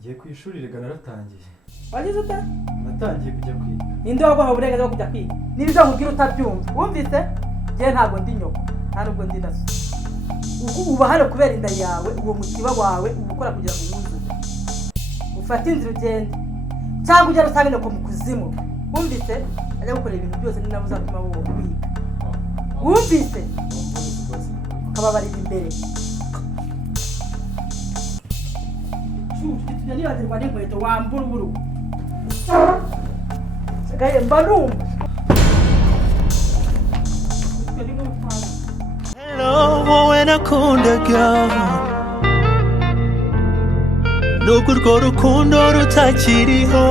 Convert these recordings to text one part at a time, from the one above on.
ngiye ku ishuri rega naratangiye. Wagize ute? Natangiye kujya kwiga. Ninde waguha uburenganzira bwo kujya kwiga? Niba ibyo nkubwira utabyumva, wumvise? Njye ntabwo ndi nyoko, nta nubwo ndi na so. Uba hano kubera inda yawe, uwo mutiba wawe ubukora kugira ngo wuzuze. Ufate inzira ugende, cyangwa ujya rusange no mu kuzimu. Wumvise? Ajya gukora ibintu byose ni nabo uzatuma wowe wiga. Wumvise? Ukababarira imbere. Tujya nibagirwa n'inkweto wambura uburu. Gael mbarumva. Hello, when I kundaga nuko urwo rukundo rutakiriho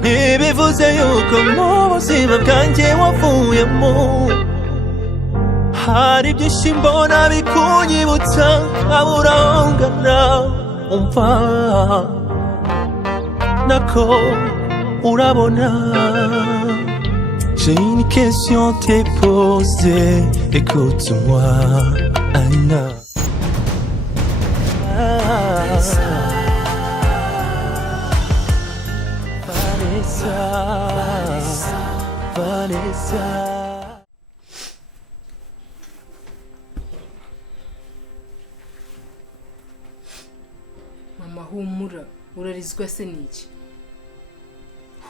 ntibivuze yuko mu buzima bwanjye wavuyemo hari byinshi mbona bikunyibutsa nkabura aho ngana umva nako urabona. J'ai une question à te poser, écoute-moi, Anna. Vanessa. Mama humura, urarizwa se niki?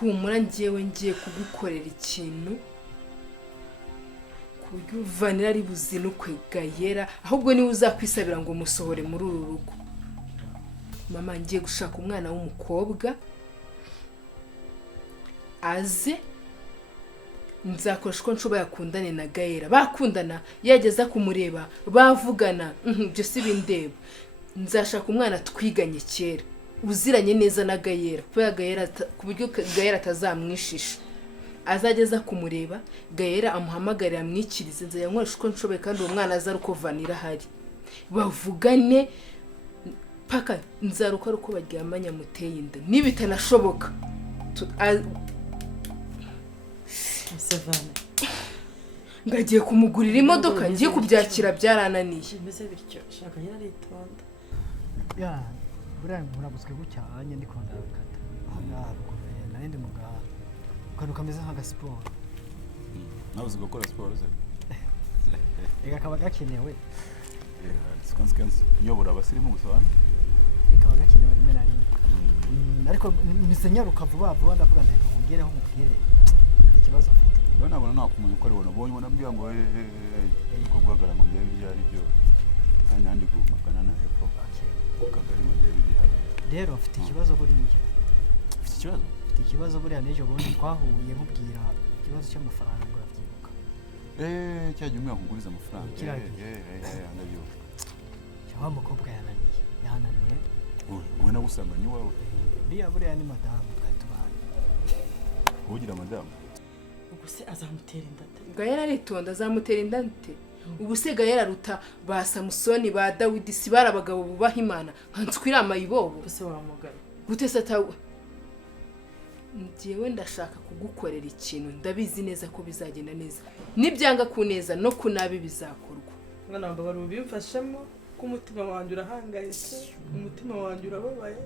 Humura njyewe ngiye kugukorera ikintu kuburyo Vanessa ari buzinukwe Gael, ahubwo niwe uzakwisabira ngo musohore muri uru rugo. Mama ngiye gushaka umwana w'umukobwa aze nzakoresha ko nshoboye akundane na Gael, bakundana yageza kumureba bavugana byo si bindeba. Nzashaka umwana twiganye kera uziranye neza na Gael, ku buryo Gael atazamwishisha. Azageza kumureba Gael amuhamagarira amwikirize, nzayankoresha uko nshoboye kandi uwo mwana aza uko Vanessa ahari bavugane paka nzaruka uko baryamanya muteye inda nibitanashoboka. Savana ngagiye kumugurira imodoka ngiye kubyakira byarananiye. Mbese bityo shaka yaritonda. Ya buriya nkuraguzwe gucyanye ndikunda gukata aha rukomeye narindi muganga kantu kameze nk'agasiporo. Nawe uzi gukora siporo ze? Ega kaba gakenewe. Sikonsikensi nyobora abasirimu gusobanura? Kaba gakenewe rimwe na rimwe. Ariko misenyaruka vuba vuba ndavuga ndeka kugereho mubwire nta kibazo afite. Bana nabona nakumenya ko ribona bonye bonambwiye ngo ko guhagara ngo ndebe ibyo ari byo. Nandi gumagana na hepfo. Ukagari mu ndebe bihari. Rero afite ikibazo buriya. Afite ikibazo? Afite ikibazo buriya nejo bundi twahuye mubwira ikibazo cy'amafaranga ngo avyibuka. Cyajye umwe yakuguriza amafaranga. Ndabyo. Cyaba mukobwa yananiye. Wowe nagusanganye wawe. Buriya ni madamu twatubanye. Ugira madamu. Ubuse azamutera inda. Gael aritonda azamutera inda nte? Ubuse Gael aruta ba Samusoni ba Dawidi si bara abagabo bubaha Imana nkanswira amayibobo. Ubuse wamugara. Gute se atawe? Njyewe ndashaka kugukorera ikintu ndabizi neza ko bizagenda neza. Nibyanga kuneza no kunabi bizakorwa. Mwana wamba bari ubimfashemo ko umutima wanjye urahangayitse, umutima wanjye urababaye.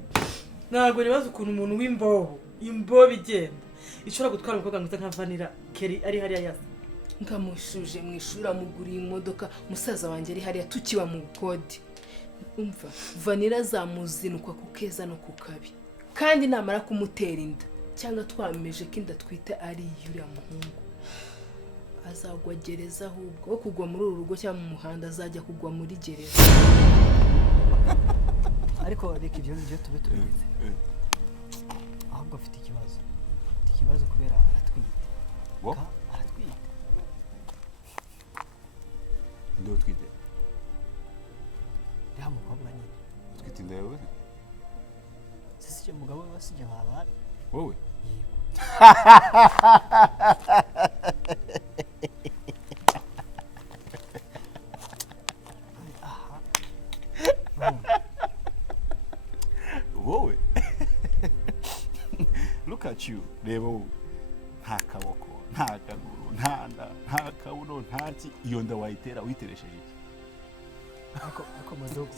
Ntabwo nibaza ukuntu umuntu w'imbobo igenda ishobora gutwara umukobwa ngo nka Vanessa Keri ari hariya yasa. Ngamushuje mu ishuri amuguriye imodoka musaza wanjye ari hariya tukiba mu kode. Umva Vanessa azamuzinukwa ku keza no ku kabi. Kandi namara kumutera inda cyangwa twameje ko inda twite ari yuriya muhungu azagwa gereza, ahubwo wo kugwa muri uru rugo cyangwa mu muhanda azajya kugwa muri gereza. Ariko reka ibyo tube tubizi. Ahubwo afite ikibazo. Afite ikibazo kubera aratwite. Aratwite. Ndo twite. Ya mukobwa nyine. Twite inda yawe? Sisi mugabo we wasije nk'abana. Wowe? Yego. Wowe? Look at you. Rebo nta kaboko, nta kaguru, nta nda, nta kabuno, nta ki iyo nda wayitera witeresheje iki? ako mudogo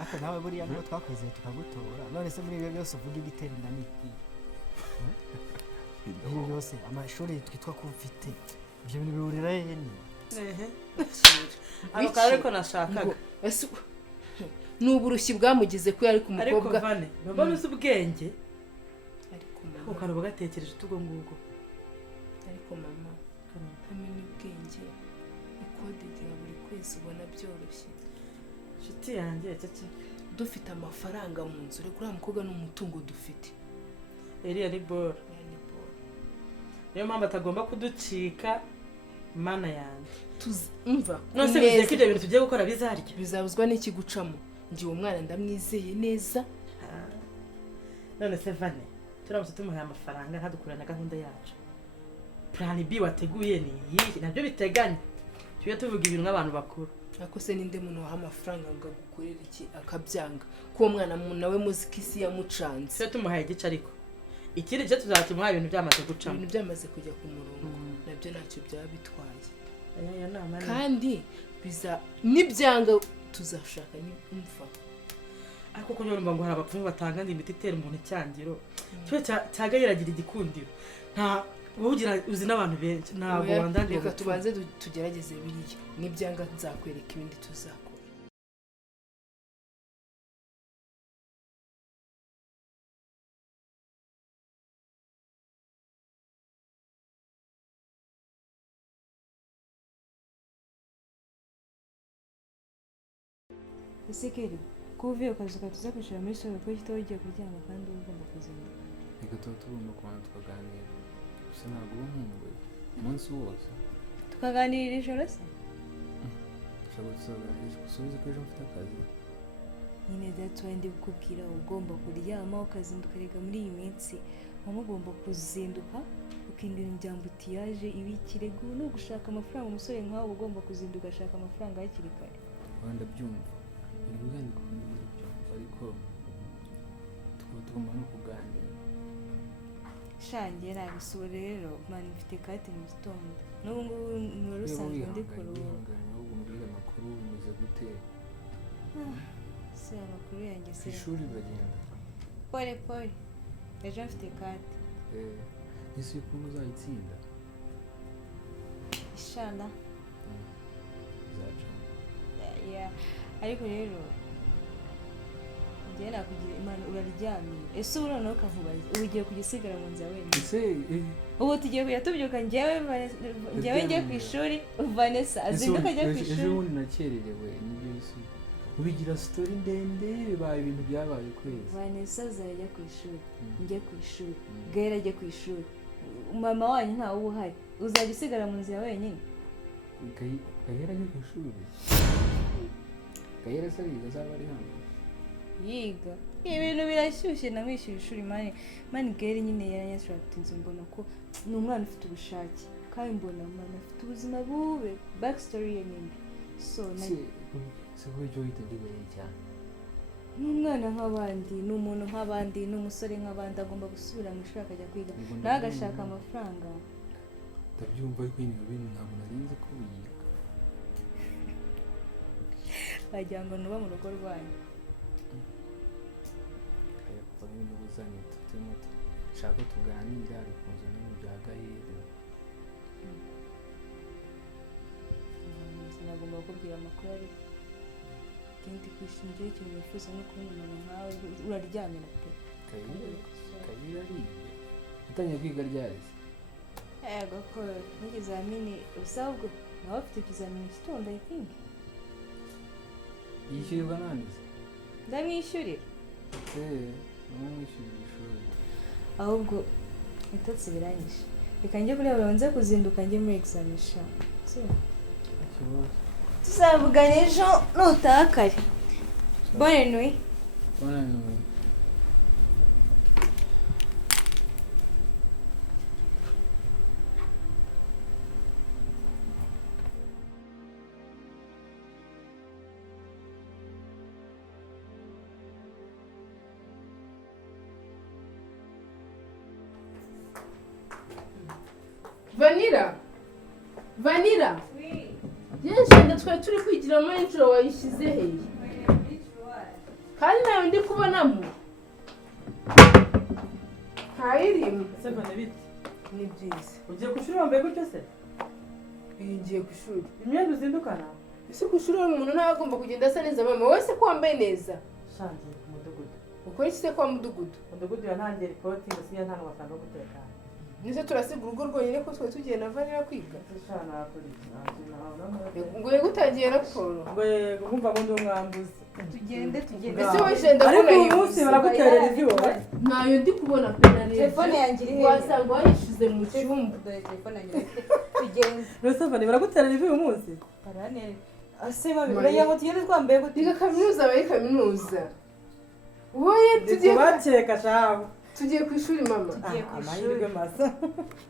ako nawe buriya niba twakwizeye tukagutora none se muri ibyo byose uvuga igitera inda n'iki ibyo byose amashuri twitwa ko ufite ibyo bintu bihurira hehe ni ako kare ko nashakaga ni uburushyi bwamugize ko yari ku ariko mukobwa Vane baba uzi ubwenge ariko ako mama kantu bagatekereje utubwo ngubwo ariko mama ntamenya ubwenge ikode rya buri kwezi ubona byoroshye nshuti yanjye cece dufite amafaranga mu nzu reka uriya mukobwa ni umutungo dufite iriya ni boro niyo mpamvu atagomba kuducika mana yanjye umva nose bize ko ibyo bintu tugiye gukora bizarya bizabuzwa n'iki gucamo ngiye uwo mwana ndamwizeye neza none se Vane turamutse tumuhaye amafaranga ntadukure na gahunda yacu plan B wateguye ni iyi nabyo biteganya tujye tuvuga ibintu nk'abantu bakuru ako se ninde muntu waha amafaranga ngo agukorere iki akabyanga ko uwo mwana nawe muzi ko isi yamucanze tujye tumuhaye igice ariko ikindi gice tuzatumuha ibintu byamaze gucamo ibintu byamaze kujya ku murongo nabyo ntacyo byaba bitwaye aya kandi nibyanga tuzashaka umva ariko ko nyuma ngo hari abapfumu batanga imiti itera umuntu icyangiro cyo cyaga yiragira igikundiro nta ugira uzi n'abantu benshi ntabwo wandangiye reka tubanze tugerageze biriya nibyanga nzakwereka ibindi tuzakora ese keri kuba uvuye akazi ukatuza kwicara muri salo kuko uhita ugiye kuryama kandi uba ugomba kuzinduka reka tuba tugomba kubanza tukaganira gusa ntabwo uba nkumbuye umunsi wose tukaganirira ijoro se ushobora gusobanurira gusubiza ko ejo mfite akazi nyine datuwaye ndi kukubwira ugomba kuryama ukazinduka reka muri iyi minsi waba ugomba kuzinduka ukindira imbutiyaje ibikirego no gushaka amafaranga umusore nkawe ugomba kuzinduka agashaka amafaranga hakiri kare wenda byumva ibintu bijyanye ku bintu byumva ariko tukaba tugomba no kuganira shangiye nabisura rero mani mfite kati mu gitondo n'ubu ngubu muri rusanzwe ndi kuruhuka ahubwo mbwira amakuru bimeze gute se amakuru yanjye se ishuri uragenda pole ejo mfite kati ese ukuntu uzayitsinda ishana izaca ariko rero njye nakugira imana uraryamye ese ubu noneho ukavubariza ubu ugiye kujya usigara mu nzira wenyine ubu tugiye kujya tubyuka njyewe njye ku ishuri Vanessa azinduka ajya ku ishuri ejo bundi nakererewe nibyo isi ubigira story ndende bibaye ibintu byabaye kwezi Vanessa azajya ku ishuri njye ku ishuri Gael ajya ku ishuri mama wanyu ntawe uba uhari uzajya usigara mu nzira wenyine Gael ajya ku ishuri Gael se yiga azaba ari hano yiga ibintu birashyushye namwishyura ishuri mani Gael nyine yaranyashuratinze mbona ko ni umwana ufite ubushake kandi mbona umwana afite ubuzima bube backstory ye nimbi so se ko icyo witeguye cyane ni umwana nk'abandi ni umuntu nk'abandi ni umusore nk'abandi agomba gusubira mu ishuri akajya kwiga nawe agashaka amafaranga ndabyumva ariko ibintu bintu ntabwo narinzi ko biyiga wagira ngo nuba mu rugo rwanyu kaya kuva n'ibintu buzanye tutemo shaka tuganira arikunze n'ibintu bya Gael sinagomba kukubwira amakuru ariko ikindi kwishingira ikintu wifuza no kubona umuntu nkawe uraryamira pe Gael ariga utangiye kwiga ryari yego ko n'ikizamini usabwa nawe ufite ikizamini gitondo I think yishyurirwa nanditse ndamwishyurira namwishyurira ishuri ahubwo ibitotsi biranyishe reka njye kureba banze kuzinduka njye muri examisha tuzavugana ejo nutaha kare bonne nuit Vanilla yeje twari turi kwigiramo inshuro wayishyize hehe kandi nayo ndi kubonamo ntayirimo. Stefani bite? Ni byiza. Ugiye ku ishuri wambaye gutyo se? Ngiye ku ishuri. Imyenda uzindukana? Ese ku ishuri umuntu ntawe agomba kugenda asa neza mama, wese ko wambaye neza? Shangiye ku mudugudu. Ukora iki se kwa mudugudu? Mudugudu yantangiye ripoti ngo siya nta n'amafaranga yo gutekana. Nise turasiga urugo rwonyine ko twari tugiye na Vanessa kwiga. Shana kuri. Ngo yagutangiye raporo. Ngo kumva ngo ndi umwambuzi. Tugende. Ese wowe jenda ariko kubona uyu munsi baraguterera ivi wowe. Nayo ndi kubona penalty. Telefone yanjye iri hehe? Wasanga wayishize mu cyumba. Dore telefone yanjye. Tugende. Stefani baraguterera ivi uyu munsi. Barane. Ase babiri yaho tugende twambaye gute? Diga kaminuza bari kaminuza. Wowe tugiye Bakeka shaho. tugiye ku ishuri mama. Tugiye ku Amahirwe masa.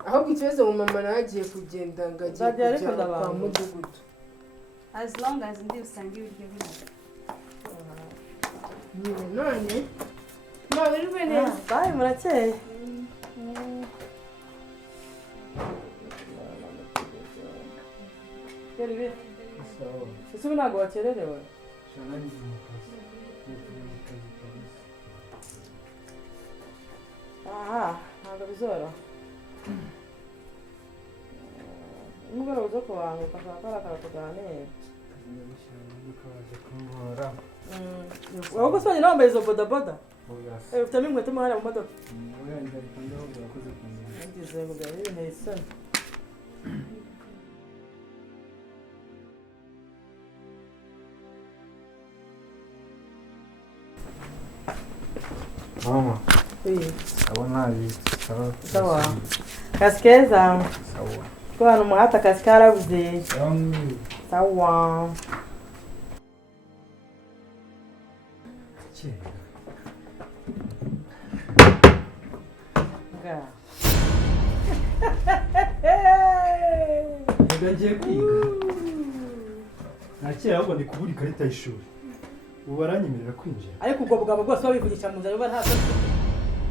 Ahubwo ikibazo mu mama nawe agiye kugenda ngo agiye kujya kwa mudugudu. As long as ndi usangiye ibiryo bimwe. None nawe uri neza. Bye murakeye. Yari bite? sawa Ese ubu ntabwo wakererewe? shana ni mu kazi mu kazi kabisa. Aha, ntabwo bizora. Nimugoroba uza kubanguka ashaka ko tuganira. Ndabishyira mu modoka baje kunkora. Wowe gusa wanyine wambaye izo bodaboda? Oya. Ufitemo inkweto mo hariya mu modoka? Oya ndareka ndaho urakoze kumenya. Ngize ngo byari binteye isoni. Mama, Oui. sawa nabi. Sawa. Kazi keza. Sawa. Ko hano umuhata akazi karabuze. Sawa. Nga. Ntabwo ngiye kwiga. Nakira ahubwo ndi kubura ikarita y'ishuri. Ubu baranyemerera kwinjira. Ariko ubwo bugabo bwose wabivugisha mu nzira nta soni.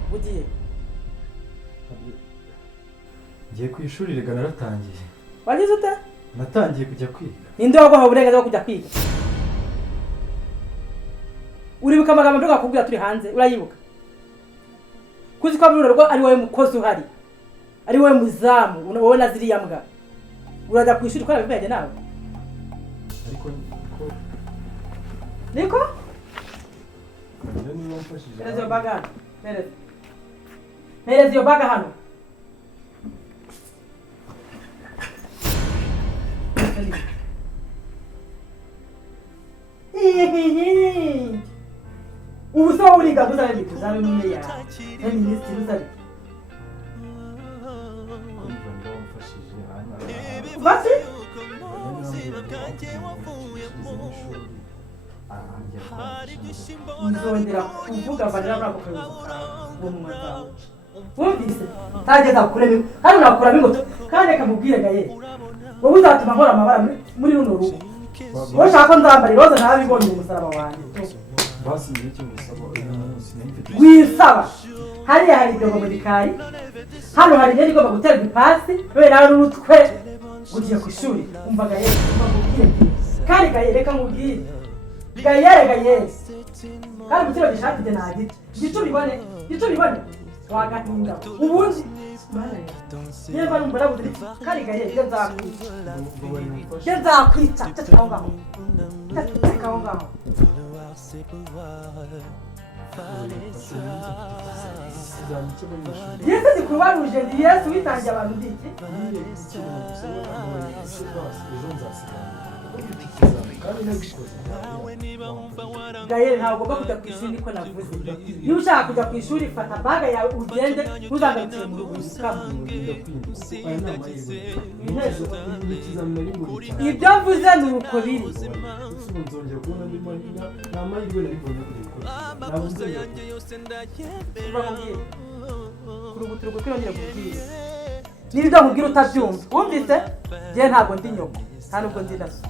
Bugiye. Ngiye ku ishuri rega naratangiye. Wagize ute? Natangiye kujya kwiga. Ninde waguha uburenganzira bwo kujya kwiga? Uribuka amagambo ndoga kubwira turi hanze, urayibuka? Kuzi ko muri rugo ari wowe mukozi uhari. Ari wowe muzamu, wowe na ziriya mbwa. Uraza ku ishuri ukora bibenge nawe. Ariko Niko? Ngira niba mfashije. Pereza yo baga hano. Pereza. Pereza yo baga hano. Ubu se wowe uriga gusa n'ibintu zawe n'umwe yawe. Na minisitiri uzari. Kumva niba mfashije hanyuma. Basi? Nzongera kuvuga vanira muri ako kazi uwo mu mazawe. Wumvise? Tageza kurema hano nakuramo ingoto kandi reka mubwire Gael. Wowe uzatuma nkora amabara muri runo rugo. Wowe ushaka ko nzambara iroza ntabibonye mu musaraba wanjye. Basi ni iki musaba sinayifite. Wisaba. Hariya hari ibyobo mu gikari. Hano hari imyenda igomba guterwa ipasi. Wowe nawe n'urutwe ugiye ku ishuri. Umva Gael, umva mubwire. Kandi Gael reka mubwire. Gael. Kandi mutiro gishati de nagiti. Gicu bibone. Wagahinda. Ubundi. Niba numbara buziri. Kandi Gael ibyo nzakwita. Ibyo nzakwita. Tekaongaho. Yesu zikubaruje ndi Yesu witangiye abantu ndiki. Gael ntabwo ugomba kujya ku ishuri niko navuze. Niba ushaka kujya ku ishuri fata baga yawe ugende ntuzangarukire mu rugo ukamo. Ibyo mvuze ni uko biri. Kuruguturugu twirongere kubwira. Niba ibyo nkubwira utabyumva wumvise njye ntabwo ndi nyoko nta nubwo ndi na so.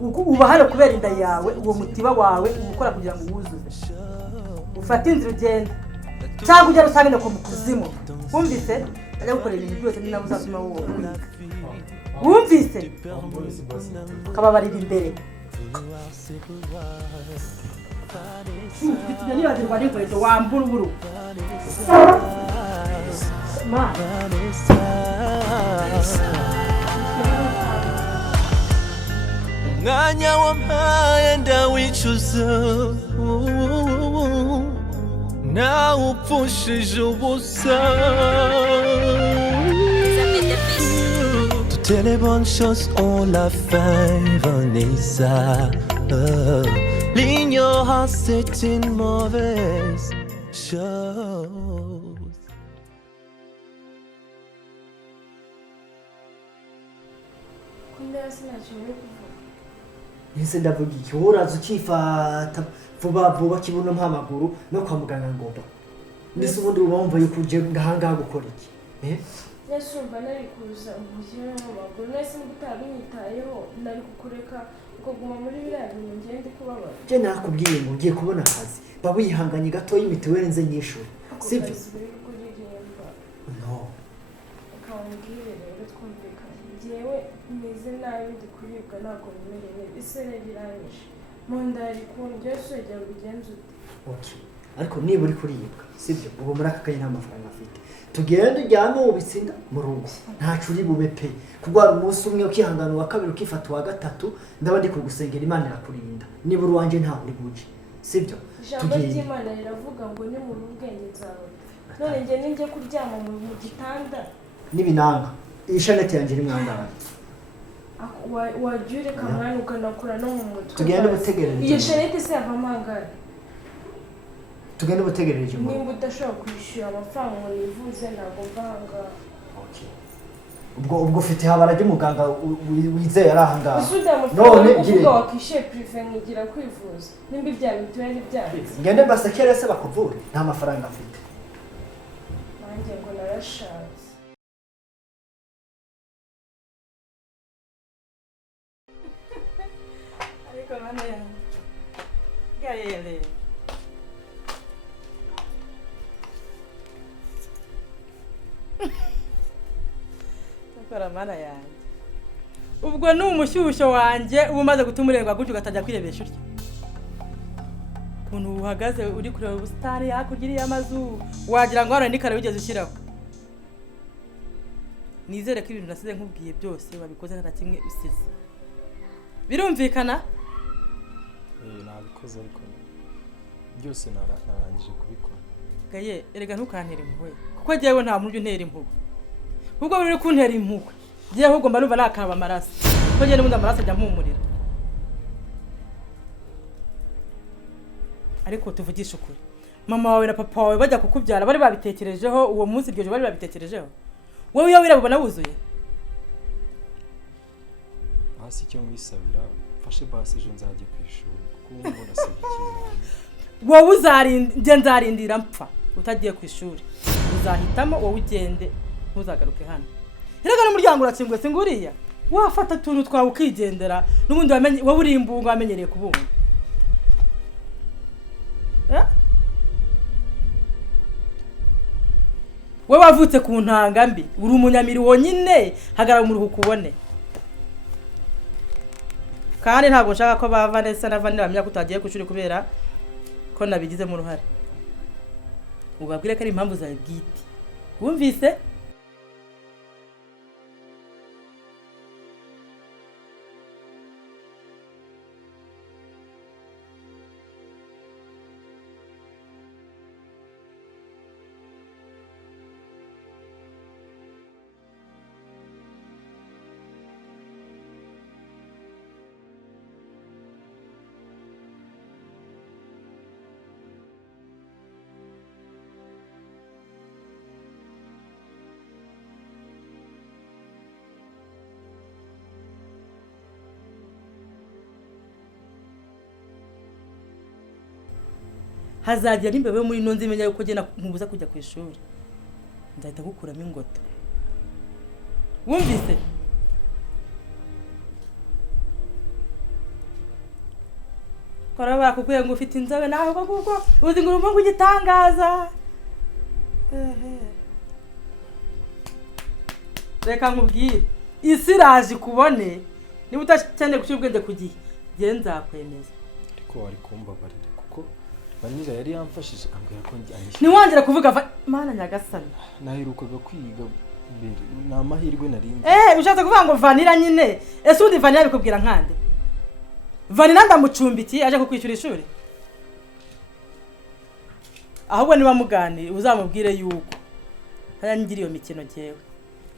Uba hano kubera inda yawe uwo mutiba wawe ukora kugira ngo uwuzuze. Ufate inzira ugenda cyangwa ujya rusange no mu kuzimu. Wumvise ajya gukora ibintu byose ni nawe uzatuma wowe wumvise kababarira imbere tujya nibagirwa n'inkweto wambura uburu umwanya wampaye ndawicuza nawe upfushije ubusa toutes les bonnes choses ont la fin Vanessa l'ignorance c'est une mauvaise chose. Nise ndavuga iki uraza ukifata vuba vuba kibuno mpamaguru no kwa muganga ngomba ndetse ubundi ubumva yuko uje ngahangaha gukora iki Yashumba nari kuza umukino w'amaguru nese ngutabinyitayeho nari kukureka ukaguma muri biriya bintu ngende kubabara je nakubwiye ngo ugiye kubona akazi baba yihanganye gato y'imitiwere nze nyishuri sibyo no akambwire rero twumvikana njyewe meze nabi ndi kuribwa ntabwo bimereye isere biranyishe mu nda ari kundya sojya bigenze ute okay ariko niba uri kuribwa sibyo ubu muri aka kanya nta mafaranga afite tugende ujyame ubitsinda mu rugo ntacu uri bube pe kugwara umunsi umwe ukihangana wa kabiri ukifata wa gatatu ndaba ndi kugusengera Imana irakurinda niba uri wanje nta uri buje sibyo ijambo ry'Imana riravuga ngo ni mu ubwenge zawe none nge ninjye kuryama mu gitanda n'ibinanga ishanete yanjye iri mwangara wajure kamwana ukanakura no mu mutwe tugende ubutegereje iyo shanete se avamangara tugende ubutegereje mu nimba udashobora kwishyura amafaranga ngo nivuze ntabwo mvanga ubwo ufite habara ry'umuganga wizeye ari aha ngaha none uvuga wakishyuye prive nkigira kwivuza nimba ibya mituweli byanze ngende mbasakere se bakuvure nta mafaranga afite nanjye ngo narashatse ariko mana yanjye Gael Takora mana yanjye ubwo ni umushyushyo wanjye uba umaze gutuma urengwa gutyo ugatajya kwirebesha utyo ukuntu uhagaze uri kureba ubusitani hakurya iriya amazu wagira ngo hano ni kare wigeze ushyiraho nizere ko ibintu nasize nkubwiye byose wabikoze nta kimwe usize birumvikana nabikoze ariko byose narangije kubikora Gaye erega ntukantere impuhwe kuko jyewe nta muntu untera impuhwe ubwo uri kuntera impuhwe jyewe ahubwo mba numva nakaba amaraso kuko jyewe n'ubundi amaraso ajya mpumurira ariko tuvugisha ukuri mama wawe na papa wawe bajya kukubyara bari babitekerejeho uwo munsi iryo bari babitekerejeho wowe iyo wirabona wuzuye hasi icyo mwisabira mfashe basi ejo nzajye ku ishuri kuko ubu nasabye ikintu wowe nzarindira mpfa utagiye ku ishuri uzahitamo wowe ugende ntuzagaruke hano erega n'umuryango urakinguye singuriya wafata utuntu twawe ukigendera n'ubundi wowe uri imbunga wamenyereye kubunga wowe wavutse ku ntanga mbi uri umunyamiri wonyine hagarara umuruhuko ubone kandi ntabwo nshaka ko ba Vanessa na Vanessa bamenya ko utagiye ku ishuri kubera ko nabigizemo uruhare ubabwire ko ari impamvu zawe bwite wumvise hazagira n'imbebe muri nonzi imenya yuko gena nkubuza kujya ku ishuri nzahita gukuramo ingoto wumvise kora bakubwiye ngo ufite inzobe nawe kuko uzi ngo urumva ngo ugitangaza reka nkubwire isi iraje ikubone niba utakeneye gushyira ubwenge ku gihe njye nzakwemeza ariko wari kumbabarira kuko Vanessa yari yamfashije ambwira ko njyanyishyura ntiwongere kuvuga mana nyagasani naherukaga kwiga mbere ni amahirwe narindi ushatse kuvuga ngo Vanilla nyine ese undi Vanilla bikubwira nkande Vanilla ndamucumbikiye aje kukwishyura ishuri ahubwo niba mugani uzamubwire yuko ngira iyo mikino cyewe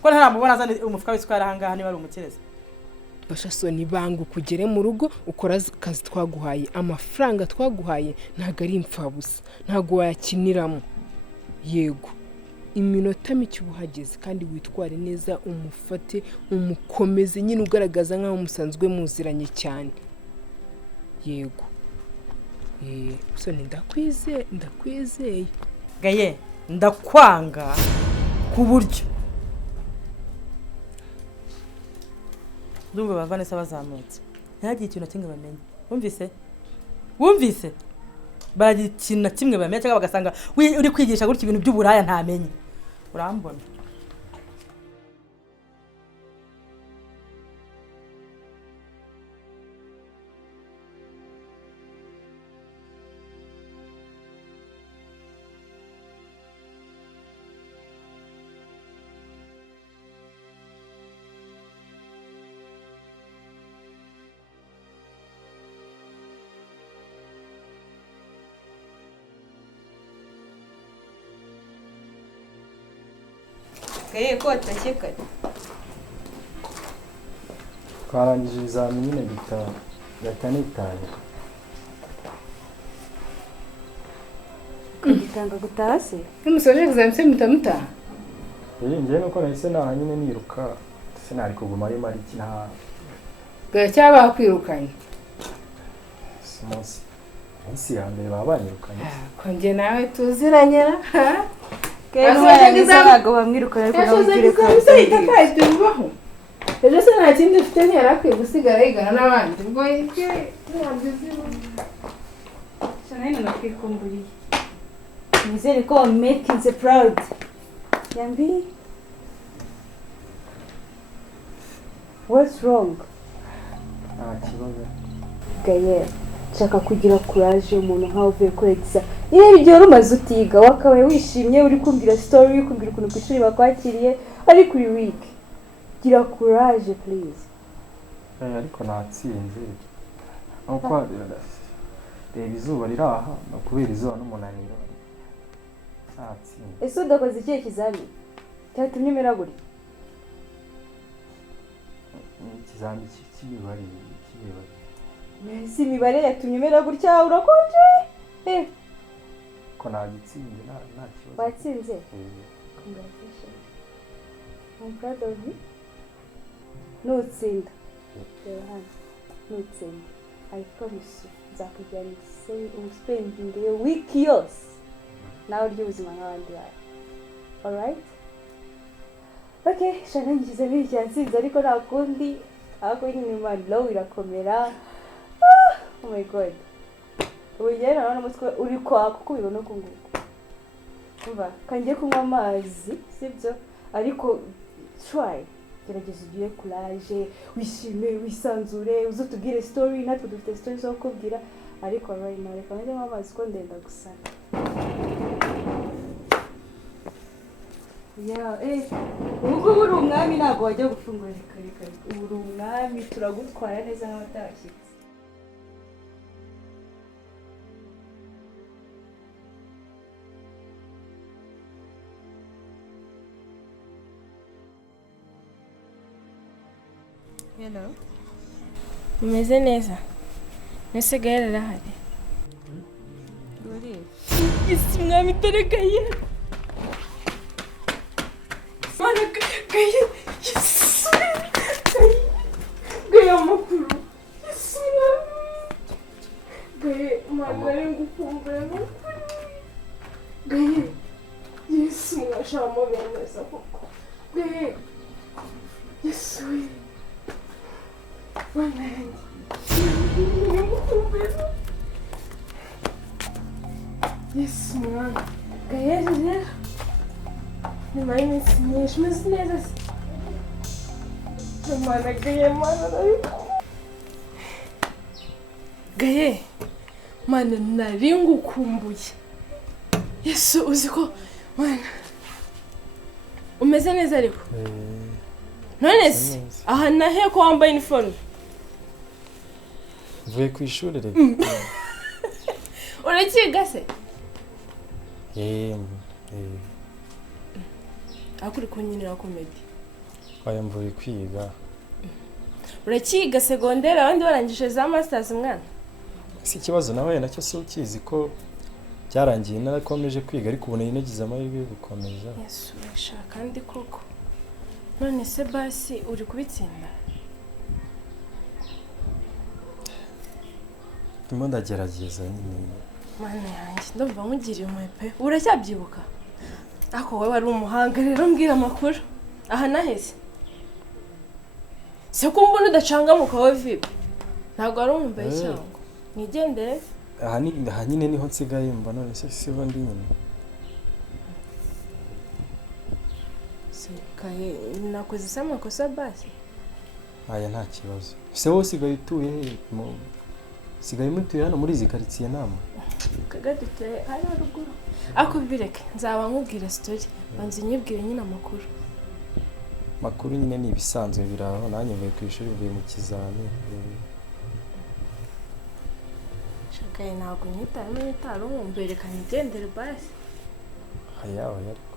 ko ntaramubona azane umufuka w'isukari ahangaha niba ari umukereza basha soni banga ukugere mu rugo ukora akazi twaguhaye amafaranga twaguhaye ntago ari impfabusa ntago wayakiniramo yego iminota mike ubuhageze kandi witware neza umufate umukomeze nyine ugaragaza nkaho musanzwe muziranye cyane yego soni ndakwizeye Gael ndakwanga ku buryo ndumva Vanessa bazamutse ntagiye ikintu na kimwe bamenye wumvise baragira ikintu na kimwe bamenye cyangwa bagasanga uri kwigisha gutya ibintu by'uburaya ntamenye urambona Gael ko atakeka twarangije ibizamini nyine bitanitaye kwitanga gutaha se umusoje examen mutamuta njye nuko nahise naha nyine niruka sinari kugumayo mariki nta Gael cyaba kwirukanye munsi ya mbere babanyirukanye ko njye nawe tuziranyera ntabwo bamwirukana ariko nawe ugire ko tubaho ejo se nta kindi ufite ntiyari akwiye gusigara yigana n'abandi ubwo yibwe cyane nakwikumburiye nizere ko making the proud yambi what's wrong nta kibazo Gael nshaka kugira courage umuntu nkaho uvuye kuri Liza niba igihe wari umaze utiga wakabaye wishimye uri kumvira story uri kumvira ukuntu ku ishuri bakwakiriye ariko uri weak gira courage please ariko natsinze nuko reba izuba riraha no kubera izuba n'umunaniro natsinze ese udakoze ikihe kizamini cyatumye umera gutya ikizamini cy'imibare si imibare yatumye umera gutya urakonje ko nagitsinze nta kibazo watsinze congratulations I'm proud of you nutsinda reba hano nutsinda I promise you nzakujyana spending the week yose nawe urya ubuzima nk'abandi bawe alright okay shana ngize biri cyansinze ariko nta kundi ahubwo nyine man low irakomera oh my god ubu njyewe nabona umutwe uri kwaka kuko ubibona uku nguku umva kangiye kunywa amazi sibyo ariko try gerageza ugire courage wishime wisanzure uze utubwire story natwe dufite story zo kukubwira ariko right now reka njye amazi ko ndenda gusana ubwo uri umwami ntabwo wajya gufungura reka uri umwami turagutwara neza nk'abatashyitsi Hello. Umeze neza? Nese Gael arahari? uri Isi mwami dore Gael. Mana Gael. Yes. Gael amakuru. Yes. Gael magari ngukumbura no. Gael. Yes, mwashamo bemeza koko. Gael. Yes. Yes, mwana. Gael rero nyuma y'iminsi myinshi umeze neza se Mana Gael, mana Gael, mana nari ngukumbuye. Yesu uzi ko mana umeze neza ariko. None se aha nahe ko wambaye uniform? Mvuye ku ishuri rero. Urakiga se? Akuri kunyinira comedy. Oya mvuye kwiga. Urakiga secondaire abandi barangije za masters mwana? Si ikibazo nawe nacyo si ukizi ko byarangiye narakomeje kwiga ariko ubona yinagize amahirwe yo gukomeza. Yesu urashaka kandi koko. None se basi uri kubitsinda? Ndimo ndagerageza nyine. Mana yanjye ndumva nkugiriye impuhwe pe. Uracyabyibuka? Ako wowe wari umuhanga rero mbwira amakuru. Aha naheze. Se kumbona udacangamuka wowe vibe. Ntabwo ari umumbaye cyangwa. Nigendere. Aha nyine niho nsigaye mba none se siho ndi nyine. Kaye nakoze isama kosa basi. Aya nta kibazo. Se wowe usigaye utuye sigaye mutuye hano muri izi quartier nama. Kagadute ari ruguru. Ako bireke nzaba nkubwira story. Banze nyibwire nyine amakuru. Makuru nyine ni ibisanzwe biraho nanjye mvuye ku ishuri mvuye mu kizami. Shakaye ntabwo nyitamo nitaro nkumberekana igendere basi. Aya ariko.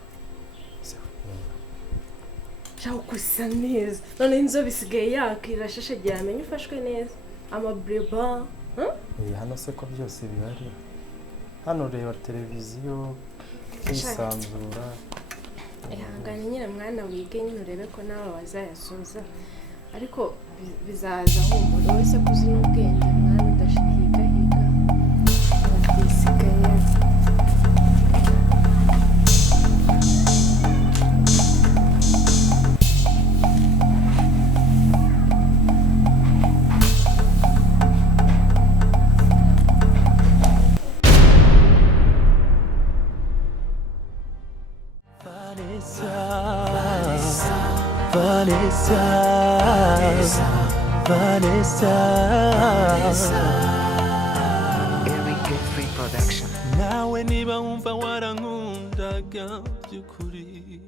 Shaho kusa neza. None inzo bisigaye yakira shashegera amenye ufashwe neza. Amabreba. Hano se ko byose bihari. Hano reba televiziyo kisanzura. Ihangane nyine mwana wige nyine urebe ko nawe wazayasoza. Ariko bizaza humura wese kuzi n'ubwenge mwana udashikiga higa. Abisigaye. Vanessa, nawe niba wumva warankundaga by'ukuri